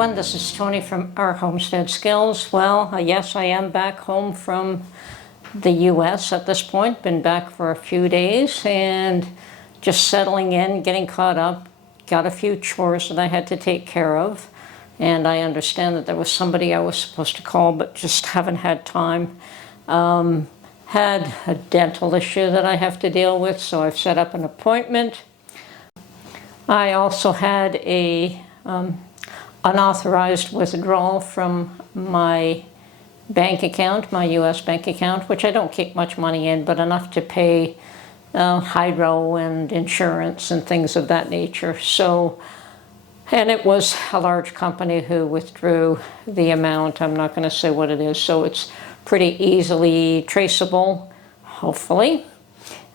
everyone, this is Tony from our Homestead Skills. Well, yes, I am back home from the US at this point. Been back for a few days and just settling in, getting caught up. Got a few chores that I had to take care of. And I understand that there was somebody I was supposed to call, but just haven't had time. Had a dental issue that I have to deal with, so I've set up an appointment. I also had a unauthorized withdrawal from my bank account, my US bank account, which I don't keep much money in, but enough to pay hydro and insurance and things of that nature. So, and it was a large company who withdrew the amount. I'm not going to say what it is, so it's pretty easily traceable, hopefully.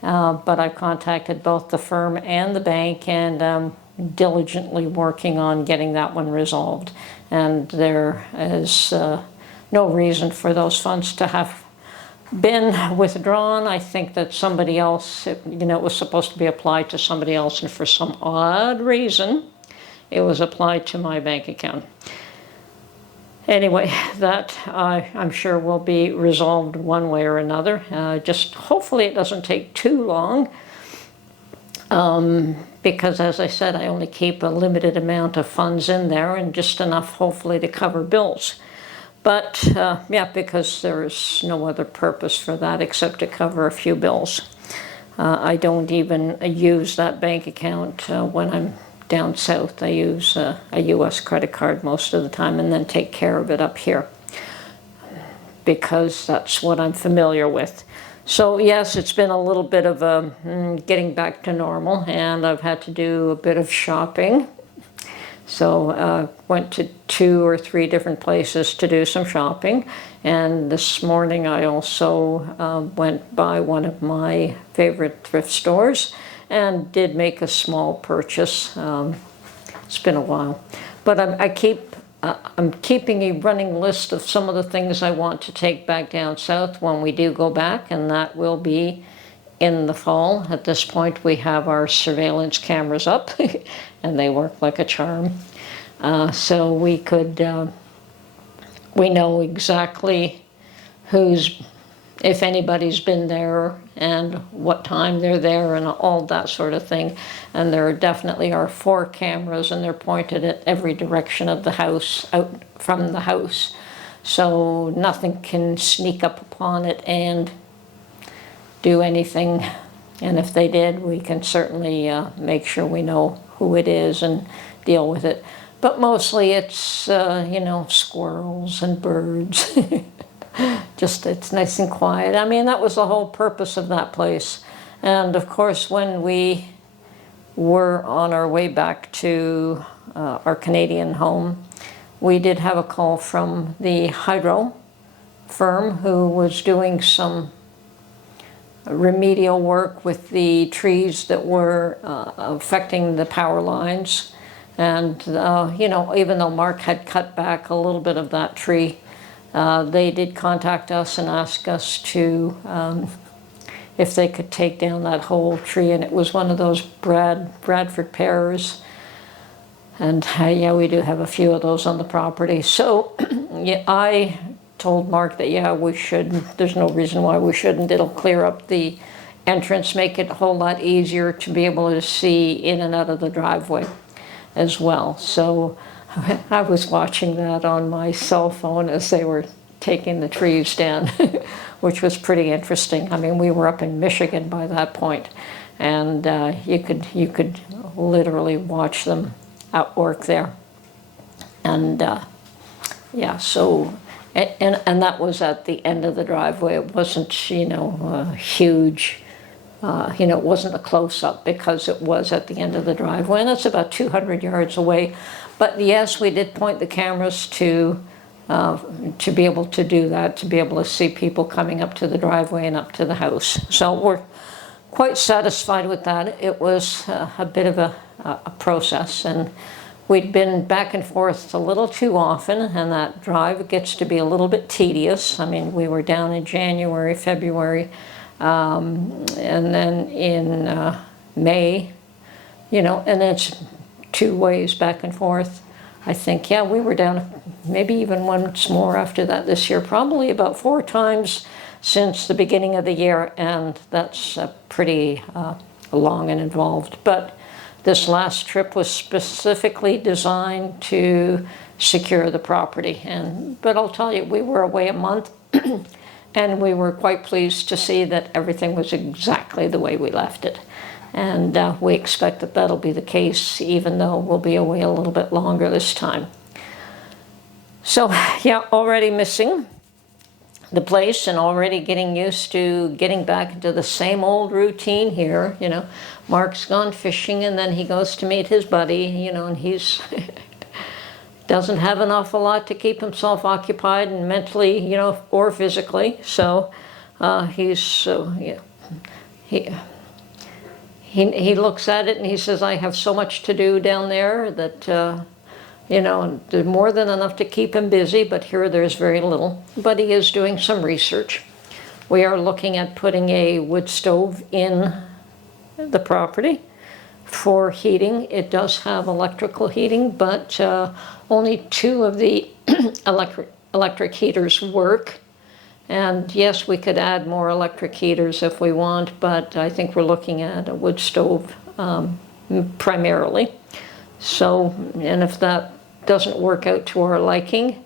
But I've contacted both the firm and the bank, and diligently working on getting that one resolved. And there is no reason for those funds to have been withdrawn. I think that somebody else, it was supposed to be applied to somebody else, and for some odd reason, it was applied to my bank account. Anyway, that I'm sure will be resolved one way or another. Just hopefully it doesn't take too long. Because as I said, I only keep a limited amount of funds in there, and just enough hopefully to cover bills. But yeah, because there's no other purpose for that except to cover a few bills. I don't even use that bank account when I'm down south. I use a US credit card most of the time and then take care of it up here because that's what I'm familiar with. So yes, it's been a little bit of a getting back to normal, and I've had to do a bit of shopping. So went to 2 or 3 different places to do some shopping, and this morning I also went by one of my favorite thrift stores and did make a small purchase. It's been a while, but I'm keeping a running list of some of the things I want to take back down south when we do go back, and that will be in the fall. At this point, we have our surveillance cameras up, and they work like a charm. So we know exactly if anybody's been there and what time they're there and all that sort of thing. And there definitely are 4 cameras, and they're pointed at every direction of the house, out from the house. So nothing can sneak up upon it and do anything. And if they did, we can certainly make sure we know who it is and deal with it. But mostly it's, squirrels and birds. Just, it's nice and quiet. I mean, that was the whole purpose of that place. And of course, when we were on our way back to our Canadian home, we did have a call from the hydro firm who was doing some remedial work with the trees that were affecting the power lines. And, even though Mark had cut back a little bit of that tree, they did contact us and ask us to, if they could take down that whole tree, and it was one of those Bradford pears. And yeah, we do have a few of those on the property. So yeah, I told Mark that, yeah, we should. There's no reason why we shouldn't. It'll clear up the entrance, make it a whole lot easier to be able to see in and out of the driveway as well. So I was watching that on my cell phone as they were taking the trees down, which was pretty interesting. I mean, we were up in Michigan by that point, and you could literally watch them at work there. And yeah, so and that was at the end of the driveway. It wasn't huge. It wasn't a close-up because it was at the end of the driveway, and it's about 200 yards away. But yes, we did point the cameras to be able to do that, to be able to see people coming up to the driveway and up to the house. So we're quite satisfied with that. It was a bit of a process, and we'd been back and forth a little too often, and that drive gets to be a little bit tedious. I mean, we were down in January, February, and then in May, and it's 2 ways back and forth. I think, yeah, we were down maybe even once more after that this year, probably about 4 times since the beginning of the year, and that's pretty long and involved. But this last trip was specifically designed to secure the property. But I'll tell you, we were away a month, and we were quite pleased to see that everything was exactly the way we left it. And we expect that that'll be the case, even though we'll be away a little bit longer this time. So, yeah, already missing the place and already getting used to getting back into the same old routine here. You know, Mark's gone fishing, and then he goes to meet his buddy, you know, and he's doesn't have an awful lot to keep himself occupied, and mentally, you know, or physically. So he looks at it and he says, I have so much to do down there that, you know, there's more than enough to keep him busy, but here there's very little. But he is doing some research. We are looking at putting a wood stove in the property for heating. It does have electrical heating, but only 2 of the electric heaters work. And yes, we could add more electric heaters if we want, but I think we're looking at a wood stove primarily. So, and if that doesn't work out to our liking,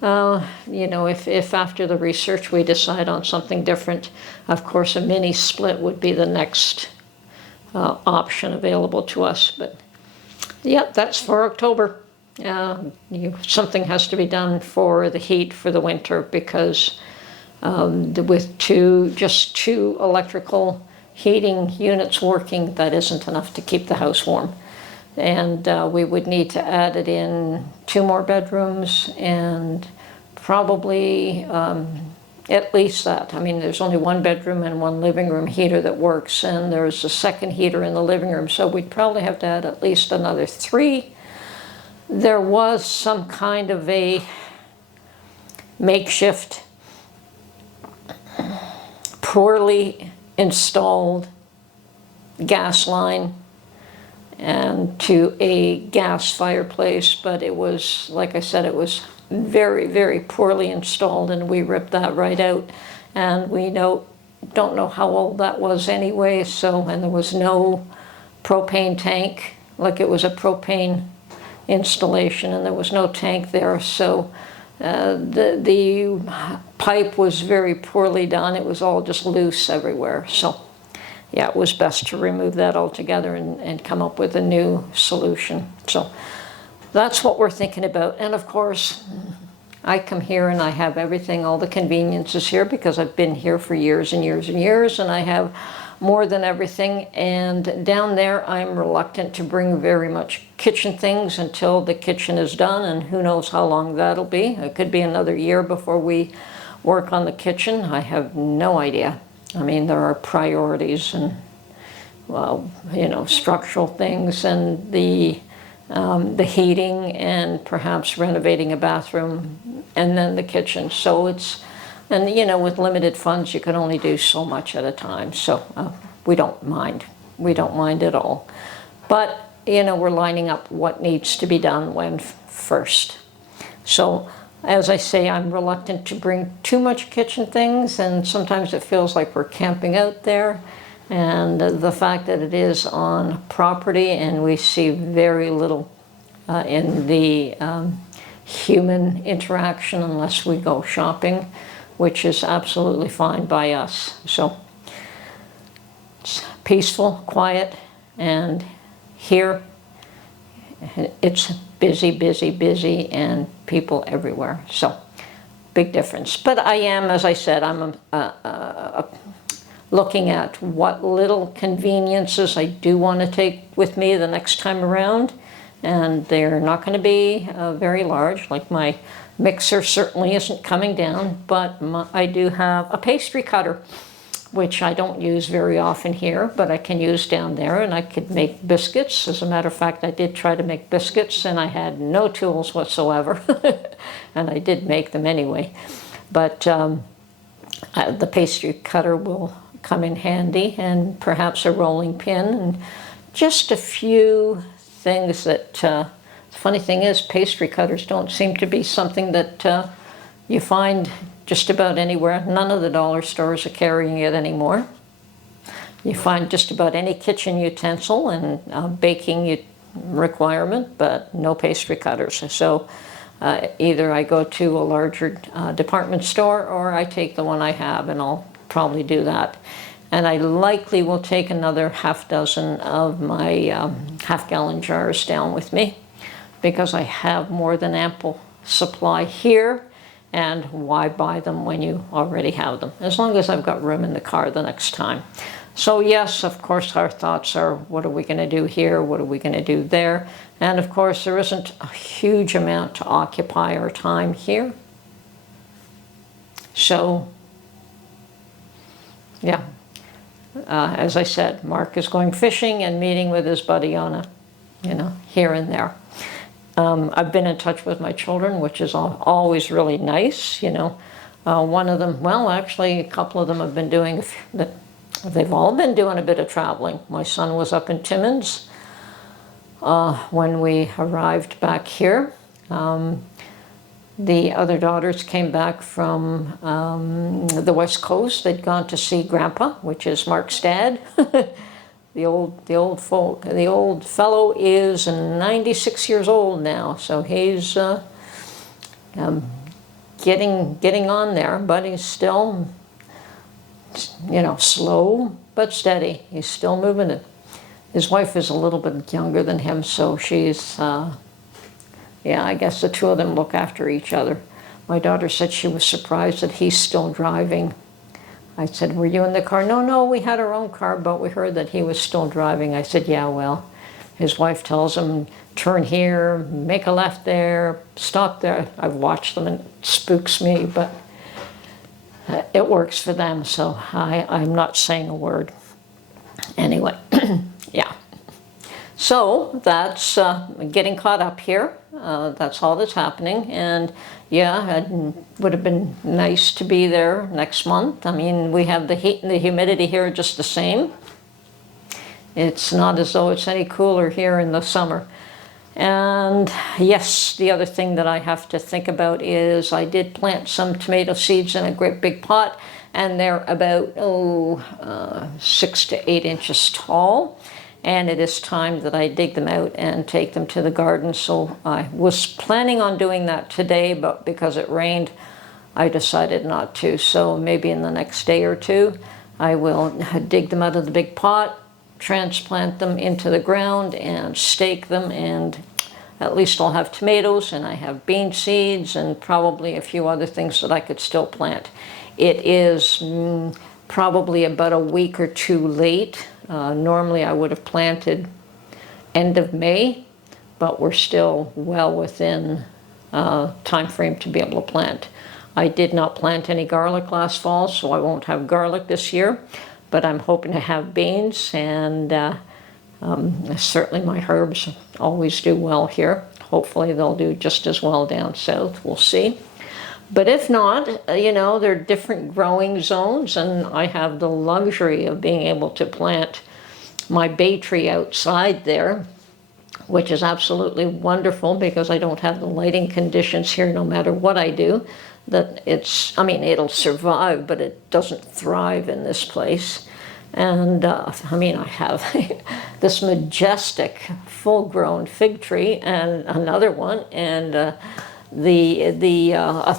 you know, if after the research we decide on something different, of course a mini split would be the next option available to us. But yeah, that's for October. Something has to be done for the heat for the winter, because with just two electrical heating units working, that isn't enough to keep the house warm. And we would need to add it in 2 more bedrooms, and probably at least that. I mean, there's only 1 bedroom and 1 living room heater that works, and there's a second heater in the living room, so we'd probably have to add at least another 3. There was some kind of a makeshift, poorly installed gas line and to a gas fireplace, but it was, like I said, it was very, very poorly installed, and we ripped that right out. And we don't know how old that was anyway, so, and there was no propane tank, like it was a propane installation, and there was no tank there, so the pipe was very poorly done. It was all just loose everywhere. So yeah, it was best to remove that altogether and come up with a new solution. So that's what we're thinking about. And of course, I come here and I have everything, all the conveniences here, because I've been here for years and years and years, and I have more than everything. And down there, I'm reluctant to bring very much kitchen things until the kitchen is done, and who knows how long that'll be. It could be another year before we work on the kitchen. I have no idea. I mean, there are priorities and, well, you know, structural things, and the heating, and perhaps renovating a bathroom, and then the kitchen. So it's, and you know, with limited funds, you can only do so much at a time. So we don't mind. We don't mind at all. But, you know, we're lining up what needs to be done when first. So, as I say, I'm reluctant to bring too much kitchen things, and sometimes it feels like we're camping out there. And the fact that it is on property and we see very little in the human interaction unless we go shopping, which is absolutely fine by us. So it's peaceful, quiet, and here it's busy, busy, busy, and people everywhere. So big difference. But I am, as I said, I'm looking at what little conveniences I do want to take with me the next time around. And they're not going to be very large. Like my mixer certainly isn't coming down, but I do have a pastry cutter, which I don't use very often here, but I can use down there, and I could make biscuits. As a matter of fact, I did try to make biscuits, and I had no tools whatsoever, and I did make them anyway. But the pastry cutter will come in handy, and perhaps a rolling pin, and just a few things that The funny thing is, pastry cutters don't seem to be something that you find just about anywhere. None of the dollar stores are carrying it anymore. You find just about any kitchen utensil and baking requirement, but no pastry cutters. So either I go to a larger department store, or I take the one I have, and I'll probably do that. And I likely will take another half dozen of my half-gallon jars down with me, because I have more than ample supply here, and why buy them when you already have them, as long as I've got room in the car the next time. So yes, of course, our thoughts are, what are we going to do here? What are we going to do there? And of course, there isn't a huge amount to occupy our time here. So, yeah, as I said, Mark is going fishing and meeting with his buddy on a, here and there. I've been in touch with my children, which is always really nice, One of them, well, actually, a couple of them have been doing they've all been doing a bit of traveling. My son was up in Timmins when we arrived back here. The other daughters came back from the West Coast. They'd gone to see Grandpa, which is Mark's dad. The old fellow is 96 years old now, so he's getting on there, but he's still, slow but steady. He's still moving it. His wife is a little bit younger than him, so she's, I guess the two of them look after each other. My daughter said she was surprised that he's still driving. I said, were you in the car? No, we had our own car, but we heard that he was still driving. I said, yeah, well, his wife tells him, turn here, make a left there, stop there. I've watched them and it spooks me, but it works for them, so I'm not saying a word. Anyway, yeah. So that's getting caught up here. That's all that's happening. And yeah, it would have been nice to be there next month. I mean, we have the heat and the humidity here just the same. It's not as though it's any cooler here in the summer. And yes, the other thing that I have to think about is I did plant some tomato seeds in a great big pot, and they're about 6 to 8 inches tall. And it is time that I dig them out and take them to the garden. So I was planning on doing that today, but because it rained, I decided not to. So maybe in the next day or two, I will dig them out of the big pot, transplant them into the ground, and stake them, and at least I'll have tomatoes, and I have bean seeds, and probably a few other things that I could still plant. It is probably about a week or two late. Normally I would have planted end of May, but we're still well within time frame to be able to plant. I did not plant any garlic last fall, so I won't have garlic this year, but I'm hoping to have beans, and certainly my herbs always do well here. Hopefully they'll do just as well down south, we'll see. But if not, there are different growing zones, and I have the luxury of being able to plant my bay tree outside there, which is absolutely wonderful because I don't have the lighting conditions here no matter what I do. It'll survive, but it doesn't thrive in this place. And I have this majestic full-grown fig tree and another one, and a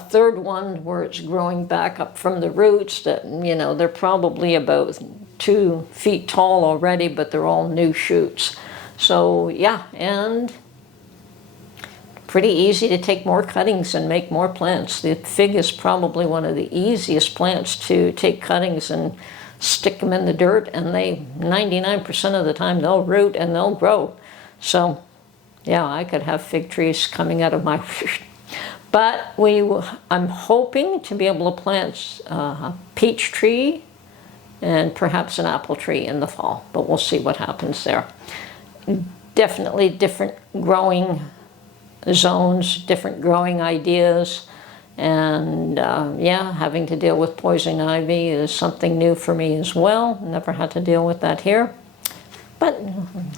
third one where it's growing back up from the roots that, they're probably about 2 feet tall already, but they're all new shoots. So yeah, and pretty easy to take more cuttings and make more plants. The fig is probably one of the easiest plants to take cuttings and stick them in the dirt, and 99% of the time they'll root and they'll grow. So yeah, I could have fig trees coming out of my but I'm hoping to be able to plant a peach tree and perhaps an apple tree in the fall, but we'll see what happens there. Definitely different growing zones, different growing ideas, and having to deal with poison ivy is something new for me as well. Never had to deal with that here. But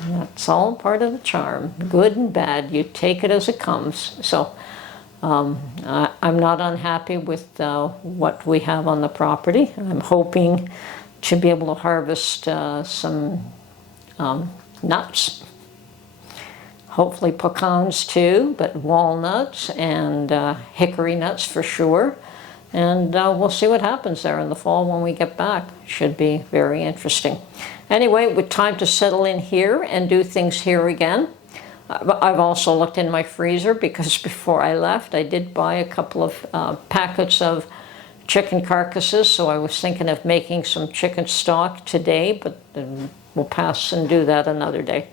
that's all part of the charm, good and bad. You take it as it comes. So I'm not unhappy with what we have on the property. I'm hoping to be able to harvest some nuts. Hopefully pecans too, but walnuts and hickory nuts for sure. And we'll see what happens there in the fall when we get back. Should be very interesting. Anyway, with time to settle in here and do things here again. I've also looked in my freezer because before I left, I did buy a couple of packets of chicken carcasses. So I was thinking of making some chicken stock today, but we'll pass and do that another day.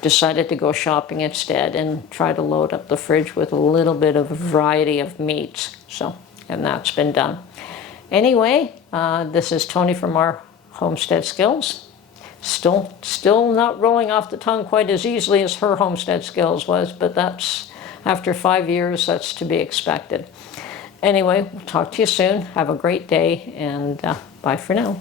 Decided to go shopping instead and try to load up the fridge with a little bit of a variety of meats. So, and that's been done. Anyway, this is Tony from our Homestead Skills. Still not rolling off the tongue quite as easily as her Homestead Skills was, but that's, after 5 years, that's to be expected. Anyway, we'll talk to you soon. Have a great day, and bye for now.